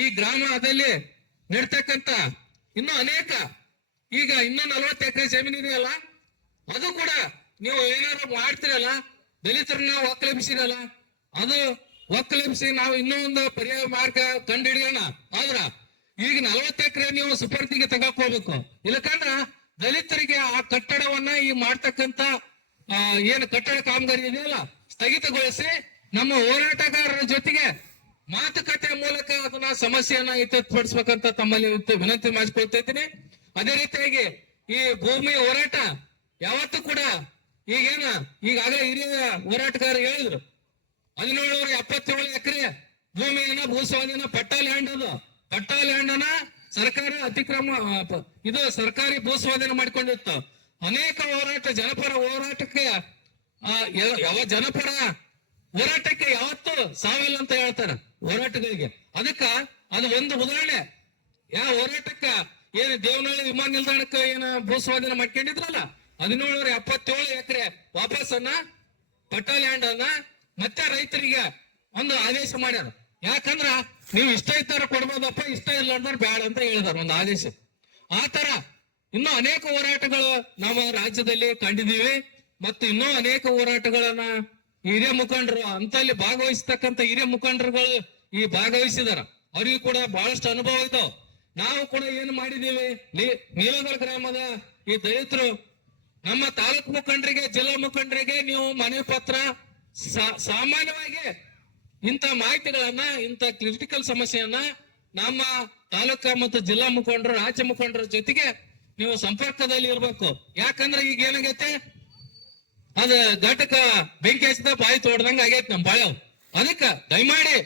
ಈ ಗ್ರಾಮದಲ್ಲಿ ನಡ್ತಕ್ಕಂತ ಇನ್ನೂ ಅನೇಕ, ಈಗ ಇನ್ನೂ ನಲವತ್ತು ಎಕರೆ ಜಮೀನು ಇದೆಯಲ್ಲ, ಅದು ಕೂಡ ನೀವು ಏನಾದ್ರು ಮಾಡ್ತಿರಲ್ಲ, ದಲಿತರನ್ನ ಒಕ್ಕಲೆಬ್ಸಿರಲ್ಲ ಅದು ಒಕ್ಕಲೆಬ್ಸಿ ನಾವು ಇನ್ನೂ ಒಂದು ಪರ್ಯಾಯ ಮಾರ್ಗ ಕಂಡುಹಿಡಿಯೋಣ. ಆದ್ರ, ಈಗ ನಲವತ್ತು ಎಕರೆ ನೀವು ಸುಪರ್ತಿಗೆ ಹೋಗ್ಬೇಕು. ಇಲ್ಲಕಂದ್ರ ದಲಿತರಿಗೆ ಆ ಕಟ್ಟಡವನ್ನ ಈ ಮಾಡ್ತಕ್ಕಂತ ಏನು ಕಟ್ಟಡ ಕಾಮಗಾರಿ ಇದೆಯಲ್ಲ, ಸ್ಥಗಿತಗೊಳಿಸಿ ನಮ್ಮ ಹೋರಾಟಗಾರರ ಜೊತೆಗೆ ಮಾತುಕತೆ ಮೂಲಕ ಅದನ್ನ ಸಮಸ್ಯೆಯನ್ನ ಇತ್ಯರ್ಥಪಡಿಸಬೇಕಂತ ತಮ್ಮಲ್ಲಿ ವಿನಂತಿ ಮಾಡಿಕೊಳ್ತಾ ಇದ್ದೀನಿ. ಅದೇ ರೀತಿಯಾಗಿ ಈ ಭೂಮಿ ಹೋರಾಟ ಯಾವತ್ತೂ ಕೂಡ ಈಗೇನ ಈಗಾಗಲೇ ಹಿರಿಯ ಹೋರಾಟಗಾರರು ಹೇಳಿದ್ರು. ಹದಿನೇಳು ಎಪ್ಪತ್ತೇಳು ಎಕರೆ ಭೂಮಿಯನ್ನ, ಭೂಸ್ವಾಧೀನ ಪಟ್ಟಾ ಲ್ಯಾಂಡ್ ಅದು. ಪಟ್ಟಾ ಲ್ಯಾಂಡ್ ಅನ್ನ ಸರ್ಕಾರ ಅತಿಕ್ರಮ ಇದು ಸರ್ಕಾರಿ ಭೂಸ್ವಾಧೀನ ಮಾಡಿಕೊಂಡಿತ್ತು. ಅನೇಕ ಹೋರಾಟ, ಜನಪರ ಹೋರಾಟಕ್ಕೆ ಯಾವ ಜನಪರ ಹೋರಾಟಕ್ಕೆ ಯಾವತ್ತು ಸಾವಿಲ್ಲ ಅಂತ ಹೇಳ್ತಾರ ಹೋರಾಟಗಳಿಗೆ. ಅದಕ್ಕ ಅದು ಒಂದು ಉದಾಹರಣೆ. ಯಾವ ಹೋರಾಟಕ್ಕ ಏನು ದೇವನಹಳ್ಳಿ ವಿಮಾನ ನಿಲ್ದಾಣಕ್ಕೆ ಏನ ಭೂಸ್ವಾಧೀನ ಮಾಡ್ಕೊಂಡಿದ್ರಲ್ಲ? ಹದಿನೇಳು ಎಪ್ಪತ್ತೇಳು ಎಕರೆ ವಾಪಸ್ಸನ್ನ ಪಟ್ಟಾ ಲ್ಯಾಂಡ್ ಅನ್ನ ಮತ್ತೆ ರೈತರಿಗೆ ಒಂದು ಆದೇಶ ಮಾಡ್ಯಾರ. ಯಾಕಂದ್ರ ನೀವು ಇಷ್ಟ ಇದ್ದಾರ ಕೊಡ್ಬೋದಪ್ಪ, ಇಷ್ಟ ಇಲ್ಲ ಅಂದ್ರೆ ಬ್ಯಾಡ ಅಂತ ಹೇಳಿದಾರ ಒಂದು ಆದೇಶ. ಆ ತರ ಇನ್ನೂ ಅನೇಕ ಹೋರಾಟಗಳು ನಮ್ಮ ರಾಜ್ಯದಲ್ಲಿ ಕಂಡಿದ್ದೀವಿ. ಮತ್ತು ಇನ್ನೂ ಅನೇಕ ಹೋರಾಟಗಳನ್ನ ಹಿರಿಯ ಮುಖಂಡರು, ಅಂತಲ್ಲಿ ಭಾಗವಹಿಸ್ತಕ್ಕಂಥ ಹಿರಿಯ ಮುಖಂಡರುಗಳು ಈ ಭಾಗವಹಿಸಿದಾರ. ಅವ್ರಿಗೂ ಕೂಡ ಬಹಳಷ್ಟು ಅನುಭವ ಇದಾವ. ನಾವು ಕೂಡ ಏನು ಮಾಡಿದೀವಿ? ನೀ- ನೀಲಗಢ ಗ್ರಾಮದ ಈ ದಲಿತರು, ನಮ್ಮ ತಾಲೂಕ್ ಮುಖಂಡರಿಗೆ, ಜಿಲ್ಲಾ ಮುಖಂಡರಿಗೆ ನೀವು ಮನವಿ ಪತ್ರ ಸಾಮಾನ್ಯವಾಗಿ ಇಂಥ ಮಾಹಿತಿಗಳನ್ನ, ಇಂಥ ಕ್ರಿಟಿಕಲ್ ಸಮಸ್ಯೆಯನ್ನ ನಮ್ಮ ತಾಲೂಕಾ ಮತ್ತು ಜಿಲ್ಲಾ ಮುಖಂಡರು, ರಾಜ್ಯ ಮುಖಂಡರ ಜೊತೆಗೆ ನೀವು ಸಂಪರ್ಕದಲ್ಲಿ ಇರ್ಬೇಕು. ಯಾಕಂದ್ರೆ ಈಗ ಏನಾಗೈತೆ? ಅದ ಘಟಕ ಬೆಂಕಿ ಹಚ್ಚಿದ ಬಾಯಿ ತೋಡ್ದಂಗ ಆಗೈತಿ ನಮ್ ಬಾಳೆ ಅದಕ್ಕ ದಯಮಾಡಿ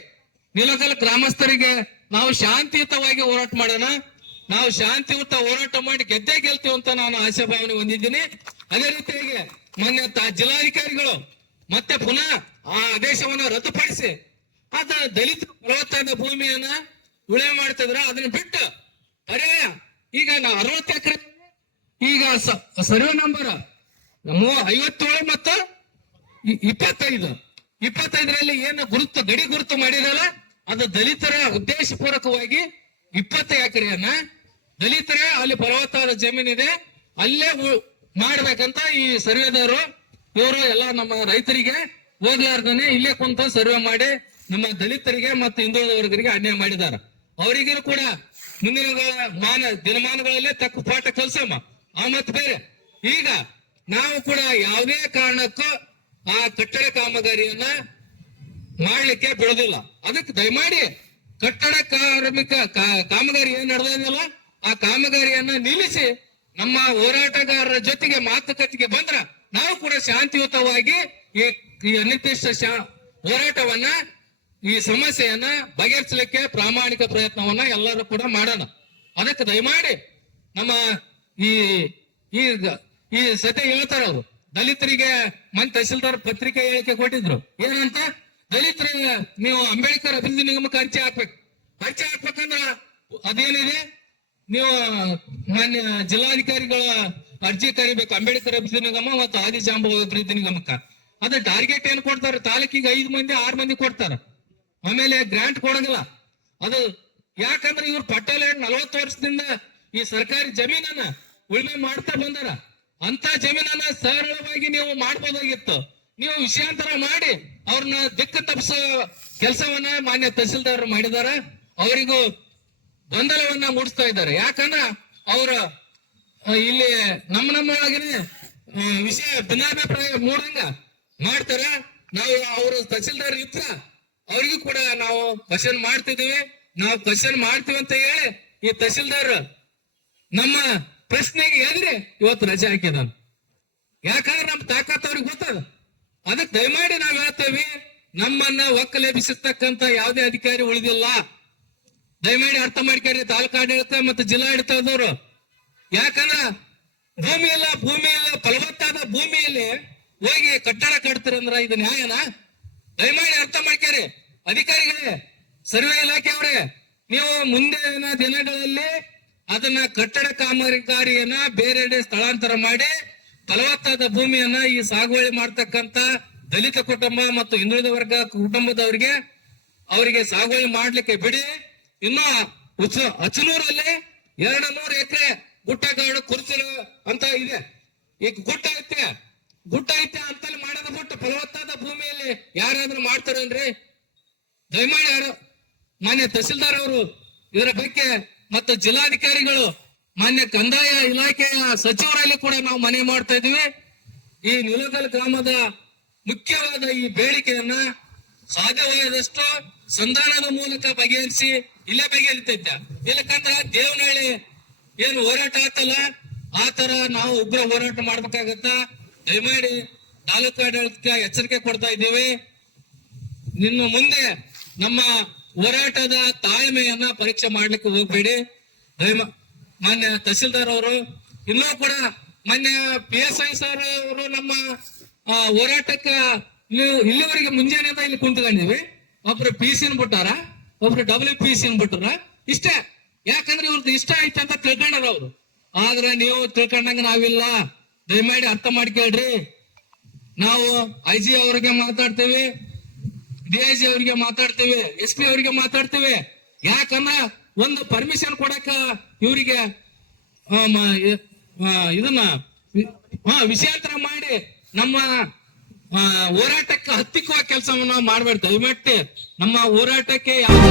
ನಿಲಕಲ್ ಗ್ರಾಮಸ್ಥರಿಗೆ ನಾವು ಶಾಂತಿಯುತವಾಗಿ ಹೋರಾಟ ಮಾಡೋಣ. ನಾವು ಶಾಂತಿಯುತ ಹೋರಾಟ ಮಾಡಿ ಗೆದ್ದೇ ಗೆಲ್ತೀವಿ ಅಂತ ನಾನು ಆಶಾ ಭಾವನೆ ಹೊಂದಿದ್ದೀನಿ. ಅದೇ ರೀತಿಯಾಗಿ ಮೊನ್ನೆ ಜಿಲ್ಲಾಧಿಕಾರಿಗಳು ಮತ್ತೆ ಪುನಃ ಆ ಆದೇಶವನ್ನ ರದ್ದುಪಡಿಸಿ ಅದ ದಲಿತ ಫಲವತ್ತಾದ ಭೂಮಿಯನ್ನ ಉಳೆ ಮಾಡ್ತಿದ್ರ. ಅದನ್ನ ಬಿಟ್ಟು ಪರ್ಯಾಯ ಈಗ ನಾವು ಅರವತ್ತು ಎಕರೆ, ಈಗ ಸರ್ವೆ ನಂಬರ್ ಐವತ್ತೇಳು ಮತ್ತು ಇಪ್ಪತ್ತೈದು. ಇಪ್ಪತ್ತೈದರಲ್ಲಿ ಏನು ಗುರುತು ಗಡಿ ಗುರುತು ಮಾಡಿರಲ್ಲ ಅದು ದಲಿತರ ಉದ್ದೇಶಪೂರ್ವಕವಾಗಿ ಇಪ್ಪತ್ತು ಎಕರೆಯನ್ನ ದಲಿತರೇ ಅಲ್ಲಿ ಫಲವತ್ತಾದ ಜಮೀನಿದೆ, ಅಲ್ಲೇ ಮಾಡ್ಬೇಕಂತ ಈ ಸರ್ವೆದವರು, ಇವರು ಎಲ್ಲ ನಮ್ಮ ರೈತರಿಗೆ ಹೋಗ್ಲಾರ್ದನೆ ಇಲ್ಲೇ ಕುಂತ ಸರ್ವೆ ಮಾಡಿ ನಮ್ಮ ದಲಿತರಿಗೆ ಮತ್ತು ಹಿಂದುಳಿದ ವರ್ಗರಿಗೆ ಅನ್ಯಾಯ ಮಾಡಿದ್ದಾರೆ. ಅವರಿಗೂ ಕೂಡ ಮುಂದಿನ ಮಾನ ದಿನಮಾನಗಳಲ್ಲೇ ತಕ್ಕ ಪಾಠ ಕಲ್ಸಮ್ಮ. ಆ ಮತ್ತೆ ಬೇರೆ. ಈಗ ನಾವು ಕೂಡ ಯಾವುದೇ ಕಾರಣಕ್ಕೂ ಆ ಕಟ್ಟಡ ಕಾಮಗಾರಿಯನ್ನ ಮಾಡ್ಲಿಕ್ಕೆ ಬಿಡೋದಿಲ್ಲ. ಅದಕ್ಕೆ ದಯಮಾಡಿ ಕಟ್ಟಡ ಕಾರ್ಮಿಕ ಕಾಮಗಾರಿ ಏನ್ ನಡೆದಿದೆಯಲ್ಲ ಆ ಕಾಮಗಾರಿಯನ್ನ ನಿಲ್ಲಿಸಿ ನಮ್ಮ ಹೋರಾಟಗಾರರ ಜೊತೆಗೆ ಮಾತುಕತೆಗೆ ಬಂದ್ರ ನಾವು ಕೂಡ ಶಾಂತಿಯುತವಾಗಿ ಈ ಅನಿರ್ದಿಷ್ಟ ಹೋರಾಟವನ್ನ, ಈ ಸಮಸ್ಯೆಯನ್ನ ಬಗೆಹರಿಸಲಿಕ್ಕೆ ಪ್ರಾಮಾಣಿಕ ಪ್ರಯತ್ನವನ್ನ ಎಲ್ಲರೂ ಕೂಡ ಮಾಡೋಣ. ಅದಕ್ಕೆ ದಯಮಾಡಿ ನಮ್ಮ ಈ ಈಗ ಈ ಸತೆ ಹೇಳ್ತಾರ ಅವರು ದಲಿತರಿಗೆ ಮನ್ ತಹಸೀಲ್ದಾರ್ ಪತ್ರಿಕೆ ಹೇಳಿಕೆ ಕೊಟ್ಟಿದ್ರು. ಏನಂತ? ದಲಿತರಿಗೆ ನೀವು ಅಂಬೇಡ್ಕರ್ ಅಭಿವೃದ್ಧಿ ನಿಗಮಕ್ಕೆ ಅರ್ಜಿ ಹಾಕ್ಬೇಕು. ಅರ್ಜಿ ಹಾಕ್ಬೇಕಂದ್ರ ಅದೇನಿದೆ? ನೀವು ಮಾನ್ಯ ಜಿಲ್ಲಾಧಿಕಾರಿಗಳ ಅರ್ಜಿ ಕರಿಬೇಕು, ಅಂಬೇಡ್ಕರ್ ಅಭಿವೃದ್ಧಿ ನಿಗಮ ಮತ್ತು ಆದಿಜಾಂಬ ಅಭಿವೃದ್ಧಿ ನಿಗಮಕ್ಕ. ಅದ ಟಾರ್ಗೆಟ್ ಏನ್ ಕೊಡ್ತಾರೆ? ತಾಲೂಕಿಗೆ ಐದು ಮಂದಿ, ಆರು ಮಂದಿ ಕೊಡ್ತಾರ. ಆಮೇಲೆ ಗ್ರಾಂಟ್ ಕೊಡಂಗಿಲ್ಲ. ಅದು ಯಾಕಂದ್ರೆ ಇವ್ರು ಪಟೇಲ್ ನಲ್ವತ್ತು ವರ್ಷದಿಂದ ಈ ಸರ್ಕಾರಿ ಜಮೀನನ್ನ ಉಳುಮೆ ಮಾಡ್ತಾ ಬಂದಾರ. ಅಂತ ಜಮೀನನ್ನ ಸರಳವಾಗಿ ನೀವು ಮಾಡ್ಬೋದಾಗಿತ್ತು. ನೀವು ವಿಷಯಾಂತರ ಮಾಡಿ ಅವ್ರನ್ನ ದಿಕ್ಕು ತಪ್ಪಿಸೋ ಕೆಲಸವನ್ನ ಮಾನ್ಯ ತಹಸೀಲ್ದಾರ್ ಮಾಡಿದಾರ. ಅವರಿಗೂ ಗೊಂದಲವನ್ನ ಮೂಡಿಸ್ತಾ ಇದ್ದಾರೆ. ಯಾಕಂದ್ರ ಅವ್ರ ಇಲ್ಲಿ ನಮ್ಮ ನಮ್ಮ ಒಳಗೇನೆ ವಿಷಯ ಭಿನ್ನಾಭಿಪ್ರಾಯ ಮೂಡಂಗ ಮಾಡ್ತಾರ. ನಾವು ಅವರು ತಹಸೀಲ್ದಾರ್ ಇದ್ರ ಅವ್ರಿಗೂ ಕೂಡ ನಾವು ಕ್ವಶನ್ ಮಾಡ್ತಿದೀವಿ ನಾವು ಕ್ವಶನ್ ಮಾಡ್ತೀವಿ ಅಂತ ಹೇಳಿ ಈ ತಹಸೀಲ್ದಾರ್ ನಮ್ಮ ಪ್ರಶ್ನೆಗೆ ಎದ್ರಿ ಇವತ್ತು ರಜೆ ಹಾಕಿದ ಯಾಕಂದ್ರೆ ನಮ್ ತಾಕತ್ ಅವ್ರಿಗೆ ಗೊತ್ತದ. ಅದಕ್ಕೆ ದಯಮಾಡಿ ನಾವ್ ಹೇಳ್ತೇವೆ, ನಮ್ಮನ್ನ ಒಕ್ಕಲೆಬಿಸಿರ್ತಕ್ಕಂತ ಯಾವುದೇ ಅಧಿಕಾರಿ ಉಳಿದಿಲ್ಲ. ದಯಮಾಡಿ ಅರ್ಥ ಮಾಡ್ಕೊರಿ ತಾಲೂಕು ಆಡಳಿತ ಮತ್ತು ಜಿಲ್ಲಾಡಳಿತದವರು ಯಾಕಂದ್ರ ಭೂಮಿ ಇಲ್ಲ ಭೂಮಿ ಇಲ್ಲ, ಫಲವತ್ತಾದ ಭೂಮಿಯಲ್ಲಿ ಹೋಗಿ ಕಟ್ಟಡ ಕಟ್ತೀರಂದ್ರ ಇದು ನ್ಯಾಯನಾ? ದಯಮಾಡಿ ಅರ್ಥ ಮಾಡ್ಕೊರಿ ಅಧಿಕಾರಿಗಳೇ, ಸರ್ವೆ ಇಲಾಖೆ ಇಲಾಖೆಯವರೇ, ನೀವು ಮುಂದಿನ ದಿನಗಳಲ್ಲಿ ಅದನ್ನ ಕಟ್ಟಡ ಕಾಮಗಾರಿಯನ್ನ ಬೇರೆಡೆ ಸ್ಥಳಾಂತರ ಮಾಡಿ ಫಲವತ್ತಾದ ಭೂಮಿಯನ್ನ ಈ ಸಾಗುವಳಿ ಮಾಡ್ತಕ್ಕಂತ ದಲಿತ ಕುಟುಂಬ ಮತ್ತು ಹಿಂದುಳಿದ ವರ್ಗ ಕುಟುಂಬದವರಿಗೆ ಅವರಿಗೆ ಸಾಗುವಳಿ ಮಾಡ್ಲಿಕ್ಕೆ ಬಿಡಿ. ಇನ್ನು ಹಚ್ಚನೂರಲ್ಲಿ ಎರಡು ನೂರು ಎಕರೆ ಗುಟ್ಟಗಾಡು ಕುರ್ಚಲು ಅಂತ ಇದೆ. ಈಗ ಗುಟ್ಟ ಐತೆ. ಗುಟ್ಟ ಐತೆ ಅಂತಲ್ಲಿ ಮಾಡದ ಬಿಟ್ಟು ಫಲವತ್ತಾದ ಭೂಮಿಯಲ್ಲಿ ಯಾರಾದ್ರೂ ಮಾಡ್ತಾರನ್ರಿ? ದಯಮಾಡಿ ಯಾರು ಮಾನ್ಯ ತಹಸೀಲ್ದಾರ್ ಅವರು ಇದರ ಬಗ್ಗೆ ಮತ್ತು ಜಿಲ್ಲಾಧಿಕಾರಿಗಳು, ಮಾನ್ಯ ಕಂದಾಯ ಇಲಾಖೆಯ ಸಚಿವರಲ್ಲಿ ಕೂಡ ನಾವು ಮನವಿ ಮಾಡ್ತಾ ಇದ್ದೀವಿ. ಈ ನಿಲಗಲ್ ಗ್ರಾಮದ ಮುಖ್ಯವಾದ ಈ ಬೇಡಿಕೆಯನ್ನ ಸಾಧ್ಯವಾದಷ್ಟು ಸಂಧಾನದ ಮೂಲಕ ಬಗೆಹರಿಸಿ, ಇಲ್ಲೇ ಬಗೆಹರಿತೈತೆ ಇಲ್ಲಕಂದ್ರ ದೇವನಹಳ್ಳಿ ಏನು ಹೋರಾಟ ಆತಲ್ಲ, ಆ ತರ ನಾವು ಉಗ್ರ ಹೋರಾಟ ಮಾಡ್ಬೇಕಾಗತ್ತ. ದಯಮಾಡಿ ತಾಲೂಕು ಆಡಳಿತಕ್ಕೆ ಎಚ್ಚರಿಕೆ ಕೊಡ್ತಾ ಇದ್ದೀವಿ. ನಿನ್ನ ಮುಂದೆ ನಮ್ಮ ಹೋರಾಟದ ತಾಳ್ಮೆಯನ್ನ ಪರೀಕ್ಷೆ ಮಾಡ್ಲಿಕ್ಕೆ ಹೋಗ್ಬೇಡಿ. ಮಾನ್ಯ ತಹಸೀಲ್ದಾರ್ ಅವರು, ಇನ್ನೂ ಕೂಡ ಮಾನ್ಯ ಪಿ ಎಸ್ ಐ ಸರ್ ಅವರು ನಮ್ಮ ಹೋರಾಟಕ್ಕ ಇಲ್ಲಿವರೆಗೆ ಮುಂಜಾನೆ ಇಲ್ಲಿ ಕುಂತ್ಕೊಂಡಿವಿ ಒಬ್ರು ಪಿ ಸಿ ಬಿಟ್ಟಾರ, ಒಬ್ರು ಡಬ್ಲ್ಯೂ ಪಿ ಸಿ ಬಿಟ್ಟಾರ. ಇಷ್ಟೇ. ಯಾಕಂದ್ರೆ ಇವ್ರದ್ದು ಇಷ್ಟ ಐತೆ ಅಂತ ತಿಳ್ಕೊಂಡಾರ ಅವ್ರು. ಆದ್ರೆ ನೀವು ತಿಳ್ಕೊಂಡಂಗ ನಾವಿಲ್ಲ. ದಯಮಾಡಿ ಅರ್ಥ ಮಾಡ್ಕೇಳ್ರಿ. ನಾವು ಐ ಜಿ ಅವ್ರಿಗೆ ಮಾತಾಡ್ತೇವೆ. ಡಿಐಜಿ ಅವರಿಗೆ ಮಾತಾಡ್ತೇವೆ, ಎಸ್ ಪಿ ಅವರಿಗೆ ಮಾತಾಡ್ತೇವೆ. ಯಾಕಂದ್ರ ಒಂದು ಪರ್ಮಿಷನ್ ಕೊಡಕ ಇವರಿಗೆ ಇದನ್ನ ವಿಷಯಾಂತರ ಮಾಡಿ ನಮ್ಮ ಹೋರಾಟಕ್ಕೆ ಹತ್ತಿಕ್ಕುವ ಕೆಲಸವನ್ನ ಮಾಡ್ಬೇಡ ದಯವಿಟ್ಟು ನಮ್ಮ ಹೋರಾಟಕ್ಕೆ ಯಾವುದೇ